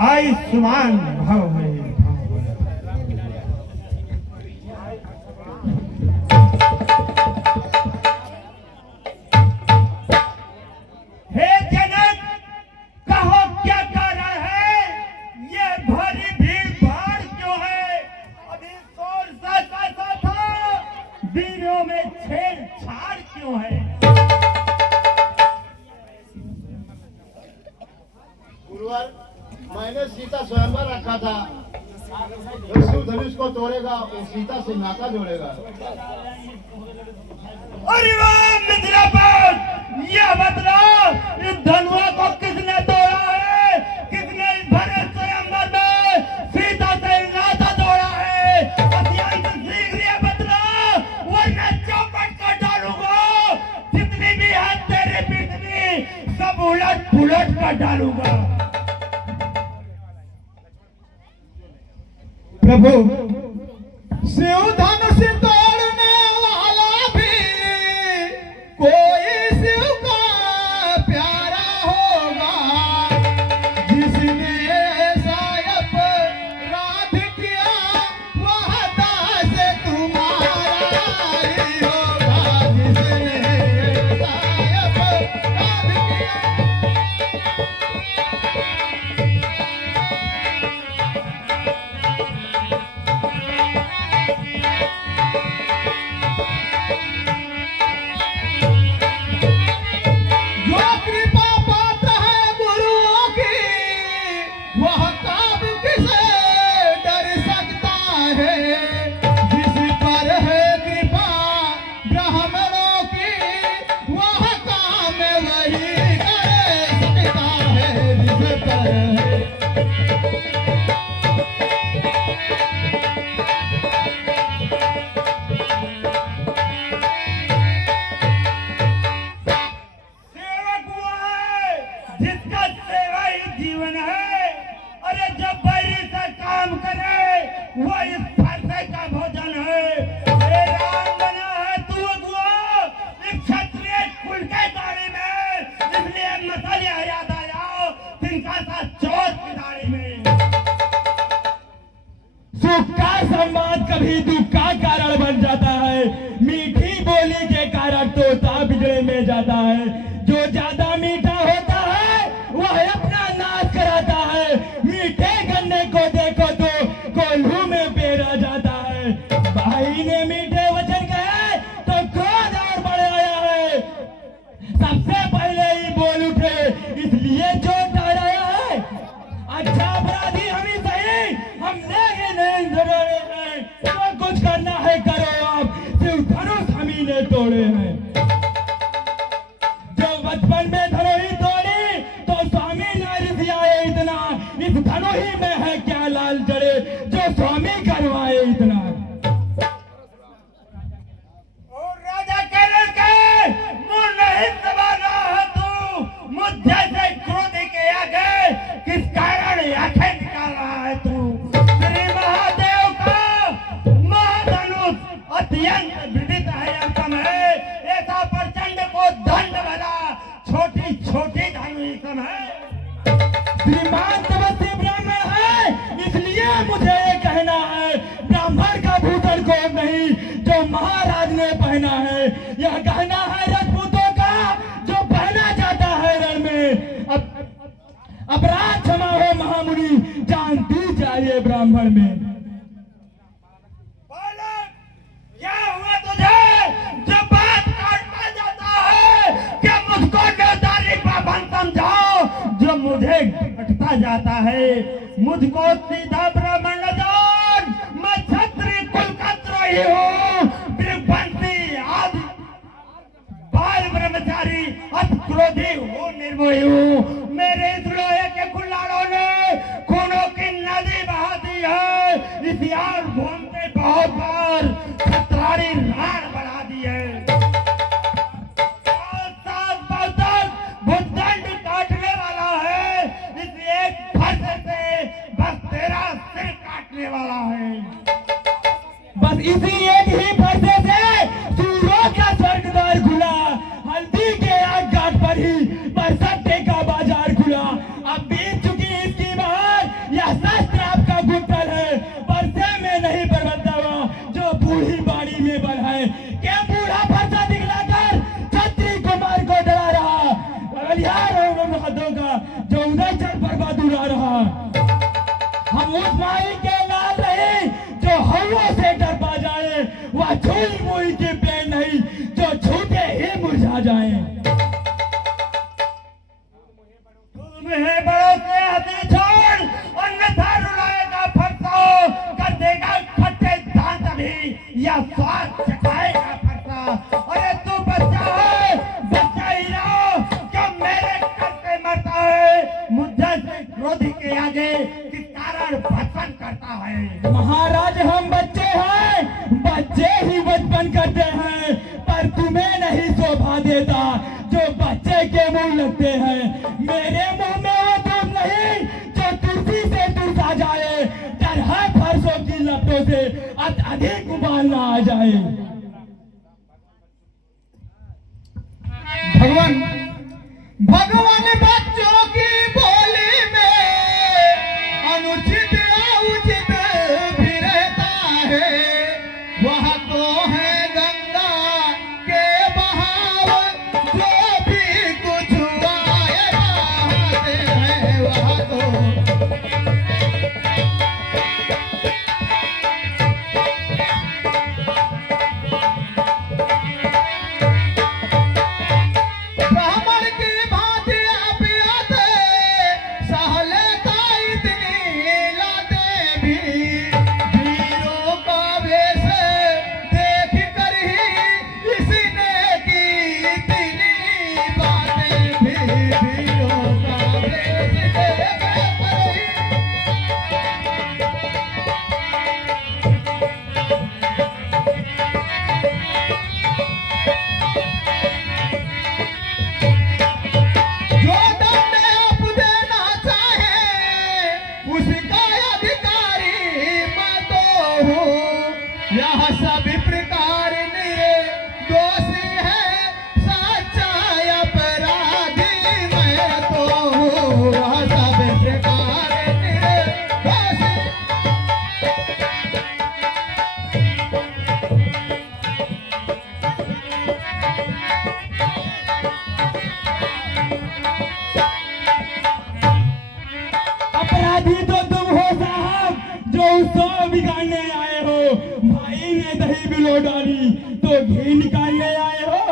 आयुष्मान भव में हे जनक, कहो क्या कारण है? ये भारी भीड़ भाड़ क्यों है? अभी शोर सा था, वीरों में छेड़छाड़ क्यों है? गुरुवर, मैंने सीता स्वयंवर रखा था। जो शिव धनुष को तोड़ेगा वो सीता से नाता जोड़ेगा। अरे वाह मिथिलापत, यह बतलाओ इस धनुआ को किसने तोड़ा है? किसने इस भरे स्वयंवर में सीता से नाता तोड़ा है? अत्यंत शीघ्र यह बतलाओ, वरना चौपट कर डालूंगा। जितनी भी है तेरी पृथ्वी सब उलट पुलट कर डालूंगा। प्रभु, शिव धनुष तोड़ने वाला भी कोई शिव का प्यारा होगा। जिसने ऐसा अपराध किया वह दास तुम्हारा ही होगा। जिसने ऐसा अपराध किया जो कृपा पात्र है गुरुओं की, वह कब किसे डर सकता है। जिस पर है कृपा ब्राह्मणों की, वह काम वही कर सकता है। जिस पर है सेवक हुआ है जिसका सेवा ही जीवन है। अरे जब बैरी से काम करे वो इस फरसे का भोजन है। हे राम बना है तू अगुआ एक क्षत्रिय कुल के दाढ़ी में, इसलिए मसलिया याद आया तिनका सा चोर की दाढ़ी में। सुख का संवाद कभी दुख का कारण बन जाता है। मीठी बोली के कारण तोता बिगड़े में जाता है। जो ज्यादा मीठा होता है वह अपना नाश कराता है। मीठे गन्ने को देखो तो कोल्हू में पेरा जाता है। भाई ने मीठे वचन कहे तो क्रोध और बढ़ आया है। सबसे पहले ही बोल उठे इसलिए चोट आया है। अच्छा अपराधी हम ही सही, हमने ये नहीं धरे हैं। जो कुछ करना है करो आप, सिर्फ धनुष हम ही ने तोड़े हैं। जो बचपन में धनोही तोड़ी तो स्वामी नारी आए इतना। इस धनोही में है क्या लाल जड़े जो स्वामी करवाए इतना। और राजा कहने के मुंह नहीं दबाना है तू। मुझ जैसे क्रोधी के आगे किस कारण आंखें निकाल रहा है तू। श्री महादेव का महाधनुष अत्यंत विदित है, अंतम है। ऐसा प्रचंड को दंड भरा छोटी छोटी धनुष सम है। श्रीमान तपस्वी ब्राह्मण है, इसलिए मुझे ये कहना है ब्राह्मण का भूषण को नहीं जो महाराज ने पहना है। यह गहना है राजपूतों का जो पहना जाता है रण में। अपराध क्षमा हो महामुनि, जान दी जाए ब्राह्मण में। क्या हुआ तुझे जो बात काटता जाता है? क्या मुझको न्यौतारी पाबंद समझाओ जो मुझे घटता जाता है? मुझको सीधा ब्राह्मण न जान, मैं क्षत्रिय कुल का द्रोही हूँ। वृषवंशी आदि बाल ब्रह्मचारी अति क्रोधी हूँ, निर्मोही हूँ। मेरे इस लोहे के कुल्हाड़ों ने खूनों की नदी बहा दी है। इतिहास घूमते बहुत बार खतरारी राण बढ़ा दी है। भुजदंड काटने वाला है, इस एक फरसे से बस तेरा सिर काटने वाला है। बस इसी एक ही फरसे से सूरों का स्वर्ग द्वार खुला। हल्दी के आग घाट पर ही बरसट्टे का बाजार खुला। अब बीत चुकी इसकी बात, होगा जो उधर चल बर्बाद उड़ा रहा। हम उस माई के लाल नहीं जो हवा से डर पा जाए, वह छुई मुई के पेड़ नहीं जो छूटे ही मुरझा जाए। तुम्हें बड़ों से हाथी छोड़ अन्यथा रुलाएगा फरसा, कर देगा खट्टे दांत भी या स्वाद चखाएगा फरसा। अरे तू बच्चा है, बच्चा ही रहो, क्यों मेरे करते मरता है? मुझे से क्रोधी के आगे किस कारण बचपन करता है? महाराज हम बच्चे हैं, बच्चे ही बचपन करते हैं, पर तुम्हें नहीं शोभा देता जो बच्चे के मुंह लगते हैं। मेरे मुंह में वो दूध नहीं जो तुलसी से तुलसा जाए, डर है फरसों की लपटों से अधिक उबाल ना आ जाए। भगवान बच्चों की बोली में अनुचित उचित भी रहता है। वह तो है गंगा के बहाव, जो भी कुछ आए बहाते हैं। वह तो ब्राह्मण की भांति आप आते, सह लेता इतनी लाते भी। वीरों का वेश देख कर ही इसने की इतनी बातें भी। वीरों का वेश देख कर ही जो दंड आप देना चाहे उसका अधिकारी मैं तो हूँ। यह सभी प्रकार दोषी है, सच्चा अपराधी मैं तो हूँ। यह सभी प्रकार दोषी अपराधी तो तुम हो साहब, जो उसको बिगाड़ने आए हो। भाई ने दही बिलो डाली तो घी निकालने आए हो।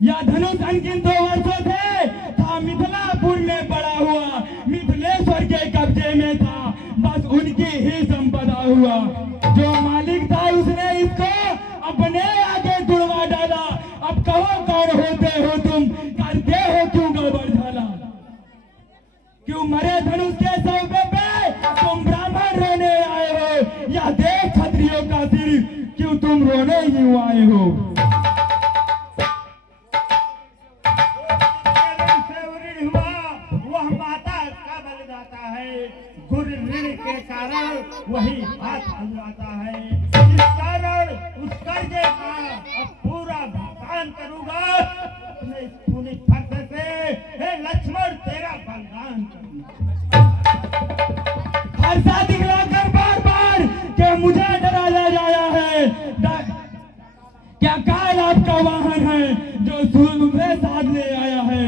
या धनुष अनगिनत वर्षों से था मिथिलापुर में पड़ा हुआ, मिथिलेश्वर के कब्जे में था, बस उनकी ही संपदा हुआ। जो मालिक था उसने इसको अपने आगे तुड़वा डाला। अब कहो कौन होते हो तुम, करते हो क्यों गड़बड़ झाला? क्यों मरे धनुष के सौदे पे तुम ब्राह्मण रोने आए हो, या देश क्षत्रियों का सिर क्यों तुम रोने ही आए हो? वह माता का बलिदाता है, गुर ऋण के कारण वही हाथ हलवाता है। इस कारण उस कर्जे का अब पूरा भुगतान करूंगा अपने खूनी फर्ज से। हे लक्ष्मण तेरा बलिदान करूंगा। फरसा दिखलाकर बार बार क्या मुझे डराया जाया है? क्या काल आपका वाहन है जो सुबह साधने आया है?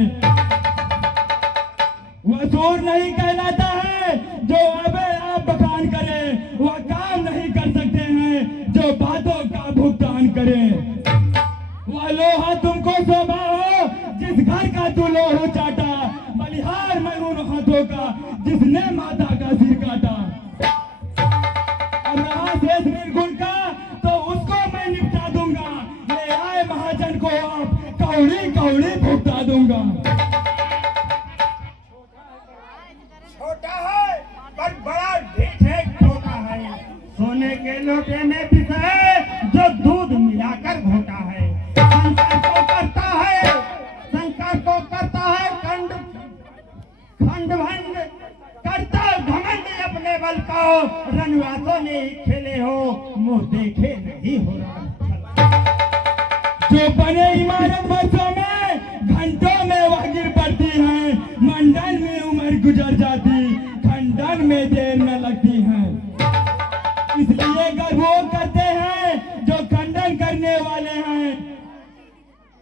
वह सूर नहीं कहलाता है जो अब आप बखान करें, वह काम नहीं कर सकते हैं जो बातों का भुगतान करें। वह लोहा तुमको शोभा हो जिस घर का तू लोहा चाटा, बलिहार मैं उन हाथों का जिसने माता का सिर काटा। अब रहा शेष निर्गुण का तो उसको मैं निपटा दूंगा, ले आए महाजन को आप कौड़ी कौड़ी भुगता दूंगा। छोटा है पर बड़ा ढीठ है, छोटा है सोने के लोटे में पिसा है जो दूध मिलाकर घोटा है। शंकर को करता है खंड भंड, करता घमंड अपने बल को। रनवासों में खेले हो मुंह देखे नहीं हो रहा। जो बने इमारत वर्षों में घंटों में वह गिर पड़ती है, मंडन में उम्र गुजर जाती, खंडन में देर न लगती है। इसलिए गर्व वो करते हैं जो खंडन करने वाले हैं।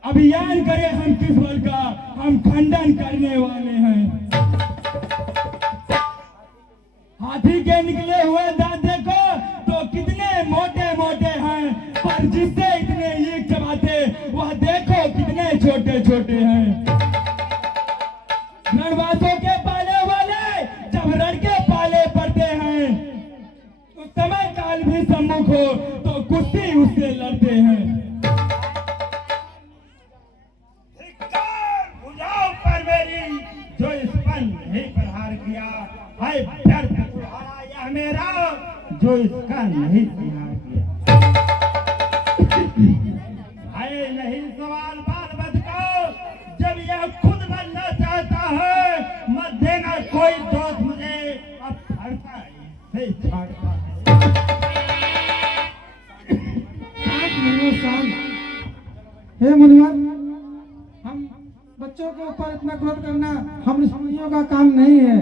अभियान करें हम किस बल का, हम खंडन करने वाले हैं। हाथी के निकले हुए दांत देखो तो कितने मोटे मोटे हैं, पर जिससे इतने ईख चबाते वह देखो कितने छोटे छोटे हैं। रणवासों के पाले वाले जब रण के पाले पड़ते हैं तो समय काल भी सम्मुख हो तो कुश्ती उससे लड़ते हैं। भुजाओं पर मेरी जो इस पर नहीं प्रहार किया है, व्यर्थ तुम्हारा यह मेरा जो इसका नहीं प्रहार किया है। नहीं सवाल बाल बद को, जब यह खुद बनना चाहता है मत देना कोई दोस्त मुझे, अब फरता है छाड़ता है। हे मुनिवर, हम बच्चों के ऊपर इतना क्रोध करना हम ऋषियों का काम नहीं है।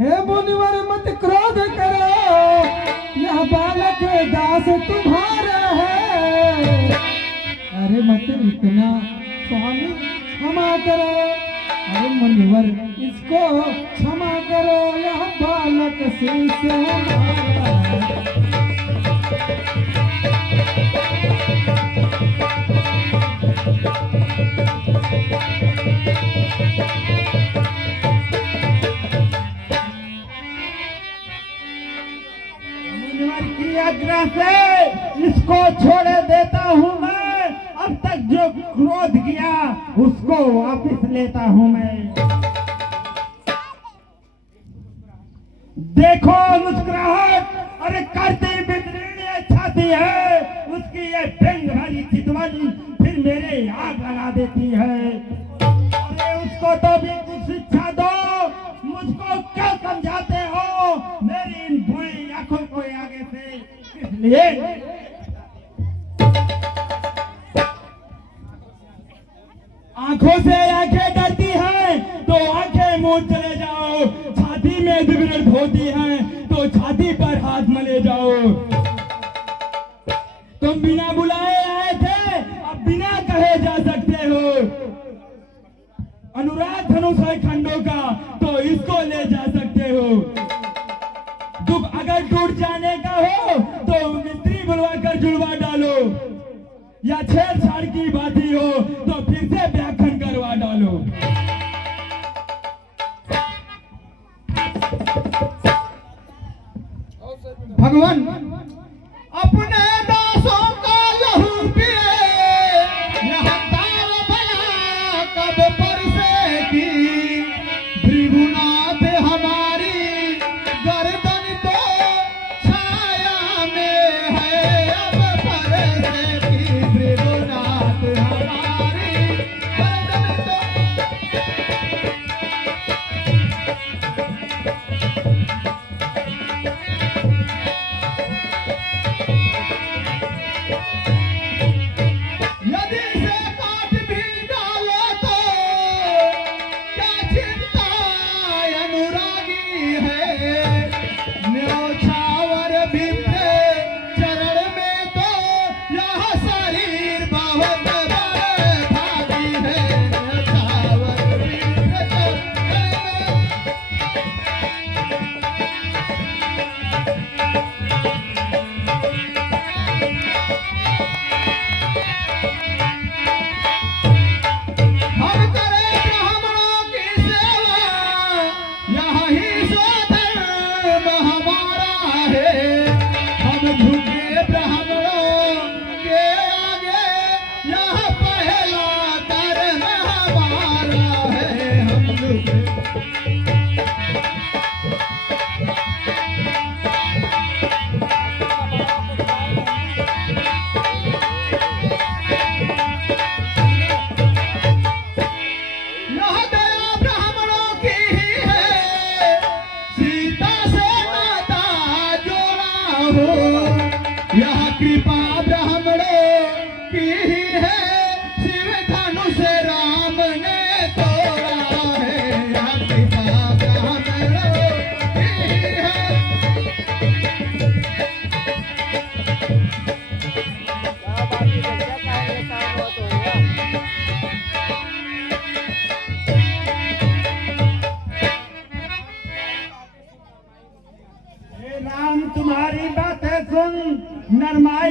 हे मुनिवर मत क्रोध करो, यह बालक दास तुम्हारा है। अरे मत इतना, स्वामी क्षमा करो। अरे मुनिवर इसको क्षमा करो, यह बालक शिष्य हमारा है। मुनिवर की आज्ञा से इसको छोड़े देता हूँ मैं। अब तक जो क्रोध किया उसको वापस लेता हूँ मैं। देखो मुस्कुराहट, अरे करती बिदरीन छाती है उसकी, ये व्यंग भरी चितवन फिर मेरे आग लगा देती है। अरे उसको तो भी कुछ शिक्षा दो, मुझको क्या समझाते हो मेरी इन बुरी आंखों को आगे से किस लिए? आंखों से आंखें डरती हैं तो आंखें मूंद चले जाओ, छाती में दिग्रत होती हैं तो छाती पर हाथ मले जाओ। तुम बिना बुलाए आए थे, अब बिना कहे जा सकते हो। अनुराग धनुष है खंडों का तो इसको ले जा सकते हो। दुख अगर टूट जाने का हो तो मिस्त्री बुलवा कर जुड़वा डालो, या छेड़छाड़ की बात ही हो तो फिर से व्याख्यान करवा डालो। भगवान अपने दासों का लहू पिए, यह ताल बना कब परसेगी। भृगुनाथ हमारी गर्दन तो छाया में है अब परसेगी। भृगुनाथ हमारी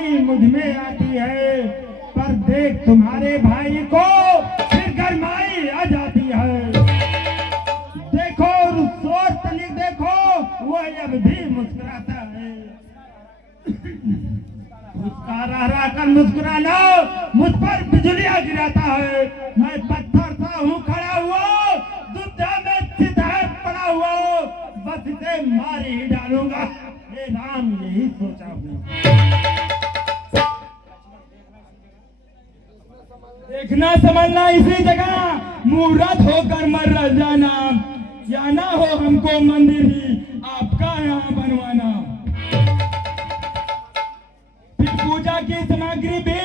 गरमाई मुझ में आती है, पर देख तुम्हारे भाई को फिर गरमाई आ जाती है। देखो सोच तनिक देखो, वो अब भी मुस्कुराता है। उसका रह कर मुस्कुराना मुझ पर बिजलियां गिराता है। मैं पत्थर सा हूँ खड़ा हुआ, दुबदा में चितहट पड़ा हुआ, बस इसे मार ही डालूंगा। हे राम, यही सोचा हूँ। देखना समझना इसी जगह मूर्त होकर मर जाना, या ना हो हमको मंदिर ही आपका यहाँ बनवाना। फिर पूजा की सामग्री भी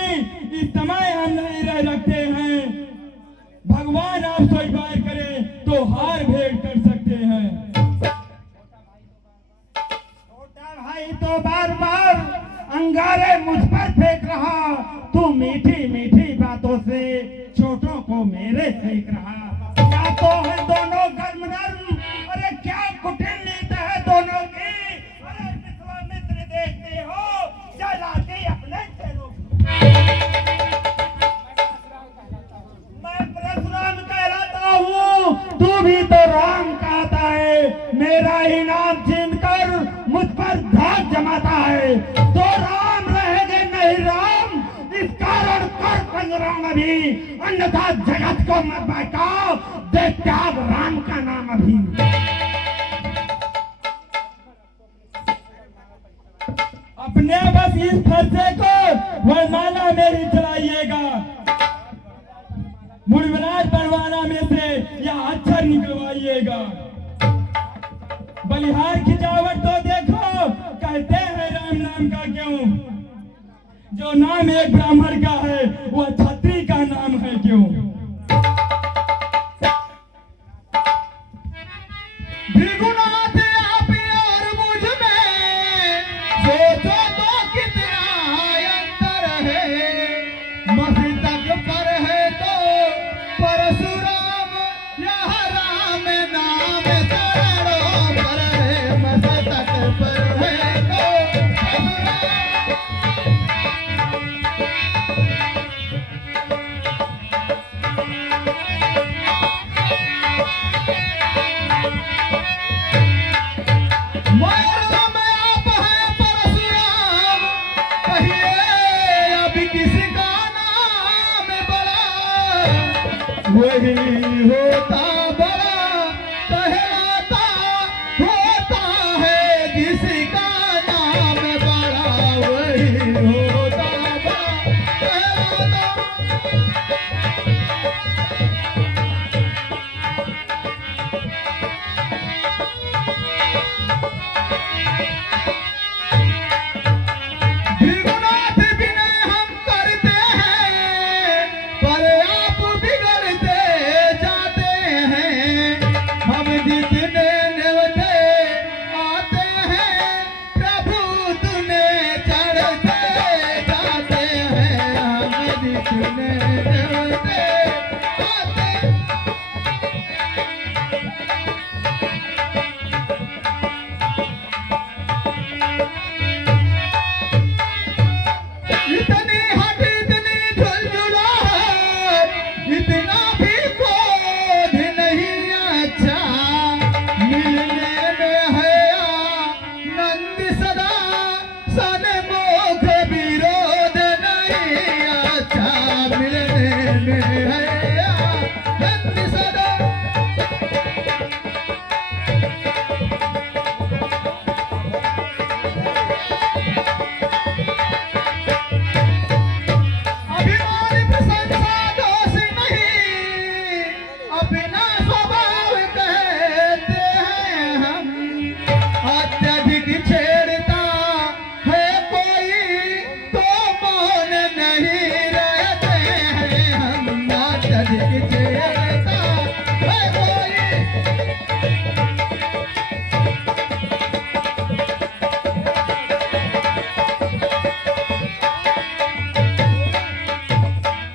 इस समय हम नहीं रह रखते हैं। भगवान आप स्वीकार करें तो हार भेंट कर सकते हैं। छोटा भाई तो बार बार अंगारे मुझ पर फेंक रहा, तू मीठी मीठी बातों से छोटों को मेरे सेक रहा। क्या तो है दोनों गर्म नर्म, अरे क्या कुटिल नीत है दोनों की। अरे विश्वामित्र देखते हो चलाती अपने चेलों की। मैं परशुराम कहलाता हूँ, तू भी तो राम कहता है। मेरा ही नाम छीन कर मुझ पर धाक जमाता है। तो राम रहेंगे नहीं राम, इस कारण कर संग्राम अभी, अन्यथा जगत को मत बहकाओ, दे त्याग राम का नाम अभी। अपने बस इस फरसे को वरमाला मेरी चलाइएगा। मुड़मराज परवाना में से यह अक्षर निकलवाइएगा। बलिहार की जावट तो देखो, कहते हैं राम नाम का क्यों। जो नाम एक ब्राह्मण का है वह छत्री का नाम है क्यों। भृगुनाथ आप और मुझ में सोचो तो कितना अंतर है। मस्तक पर है तो परशुराम, यह राम नाम चरणों पर है। मस्तक पर है तो वही होता बड़ा, कहलाता होता है जिसका नाम बड़ा। वही होता बड़ा, कहलाता। भृगुनाथ विनय हम करते हैं, पर आप बिगड़ते जाते हैं। हम जितने नेवते आते हैं, प्रभु तूने चढ़ते जाते हैं। हम जितने नेवते आते इतनी हट इतनी झुलझुलाहट, इतना भी क्रोध नहीं अच्छा। मिलने में है आनंद सदा, सन्मुख विरोध नहीं अच्छा। मिलने में है आनंद सदा। अभिमान प्रशंसा दोष नहीं, अपना स्वभाव कहते हैं हम। अत्यधिक छेड़ता है कोई तो मौन नहीं रहते हैं हम। अत्यधिक छेड़ता है कोई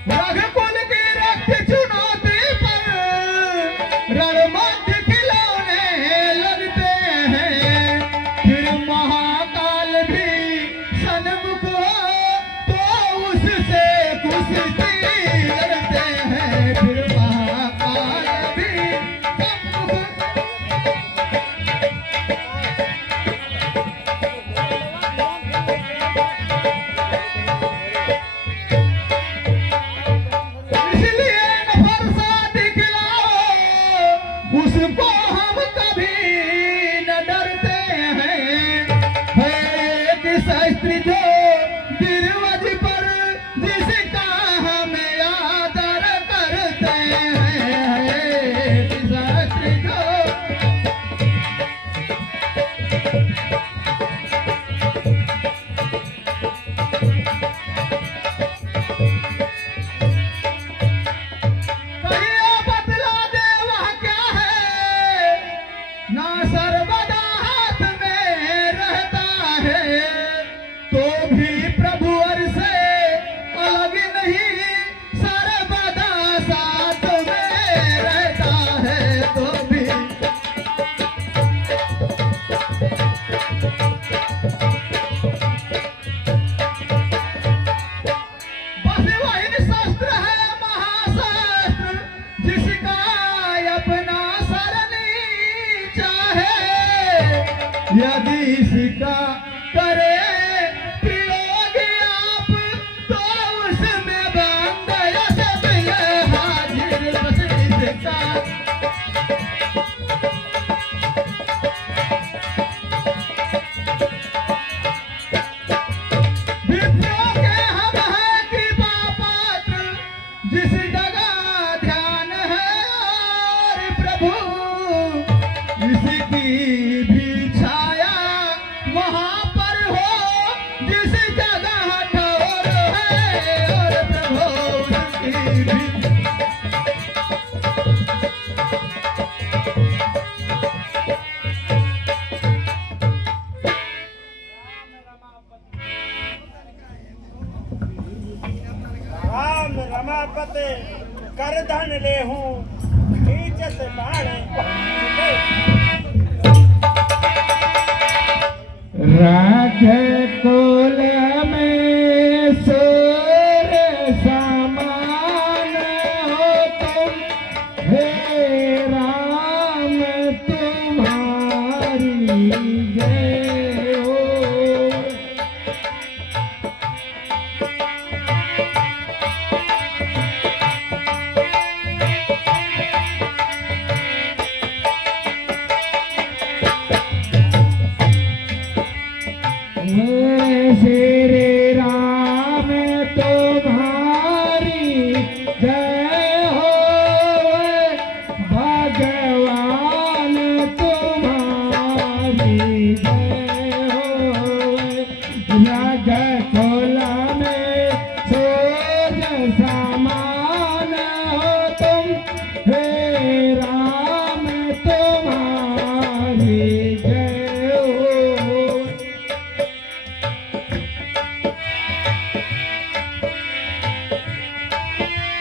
रघुकुल की रक्त चुनौती पर रणमंच खिलौने लगते हैं। फिर महाकाल भी सन्मुख हो यदि सिका करे प्रयोग आप तो उसमें बंद सब ये हाजिर बस इसका विप्रो के हम हैं कृपा पात्र जिस जगह ध्यान है और प्रभु इसकी भी छाया वहाँ पर हो जिस जगह ठोर है और प्रभु उसकी भी राम रमापते कर धन ले हूँ इज्जत बाणे राज कुल